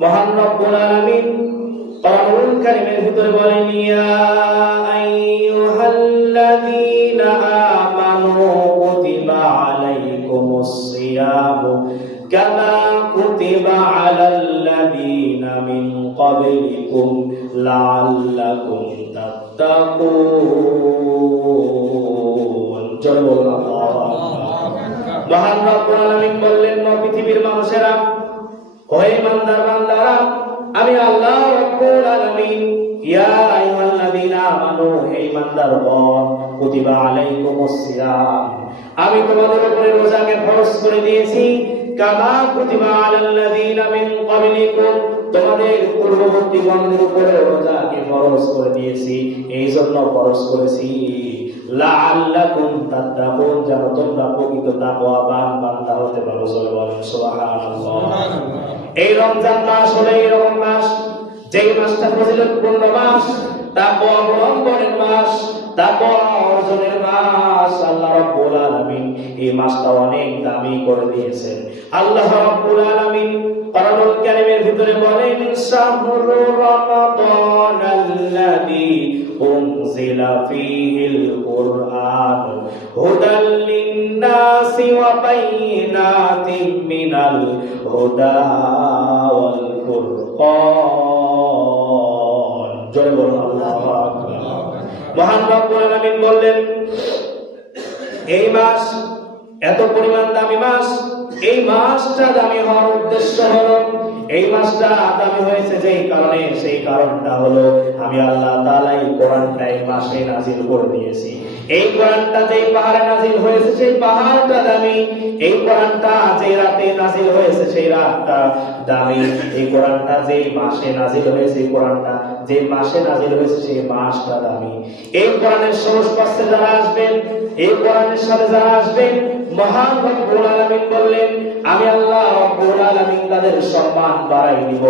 মহান রব্বুল আলামিন কোরআনুল কারীমের ভিতরে বলেন, ইয়া আইয়ুহাল্লাযীনা আমানু কুতিবা আলাইকুমুস সিয়ামু কামা কুতিবা আলাল্লাযীনা মিন ক্বাবলিকুম লাআল্লাকুম তাত্তাকুন। জয় বলুন আল্লাহু আকবার। মহান রব্বুল আলামিন বললেন, পৃথিবীর মানুষেরা, ও ইমানদার বান্দারা, আমি আল্লাহ রাব্বুল আলামিন ইয়া আইয়ুহাল্লাযীনা আমানু, হে ইমানদারগণ, কুতিবা আলাইকুমুস সিয়াম, আমি তোমাদের উপরে রোজাকে ফরজ করে দিয়েছি, কামা কুতিবা আলাল্লাযীনা মিন ক্বাবলিকুম, তোমাদের পূর্ববর্তীগণের উপরে রোজাকে ফরজ করে দিয়েছি, এই জন্য ফরজ করেছি লাআল্লাকুম তাত্তাকুন, যেন তোমরা প্রকৃত তাকওয়াবান বান্দা হতে পারো। সুবহানাল্লাহ। এই রমজান মাস হলো এরকম মাস, যেই মাসটা ফজিলতপূর্ণ মাস, তাকওয়া অবলম্বনের মাস, তাকওয়া অর্জনের মাস। আল্লাহ রাব্বুল আলামিন এই মাসটা অনেক দামি করে দিয়েছেন। আল্লাহ রাব্বুল আলামিন কোরআনুল কারীমের ভিতরে বলেন, শাহরু রমাদানাল্লাযী উনজিলা ফীহিল কুরআন হুদাল লিন-নাসি ওয়া বাইয়িনাতিম মিনাল হুদা ওয়াল ফুরকান। জয় বলুন আল্লাহু আকবার। মহান রব্বুল আলামিন বললেন, এই মাস এত পরিমাণ দামি মাস, এই মাসটা দামি হওয়ার উদ্দেশ্য হলো, এই মাসটা দামি হয়েছে যেই কারণে, সেই কারণটা হলো আমি আল্লাহ তাআলা এই কোরআনটা এই মাসে নাযিল করে দিয়েছি। এই কোরআনটা যেই পাহাড়ে নাযিল হয়েছে সেই পাহাড়টা দামি, এই কোরআনটা যেই রাতে নাযিল হয়েছে সেই রাতটা দামি, এই কোরআনটা যেই মাসে নাযিল হয়েছে, এই কোরআনটা যেই মাসে নাযিল হয়েছে সেই মাসটা দামি। এই কোরআনের সংস্পর্শে যারা আসবেন, এই কোরআনের সাথে যারা আসবেন, মহান রব্বুল আলামিন বললেন, আমি আল্লাহ রব্বুল আলামিন তাদের সম্মান বাড়াই দিব।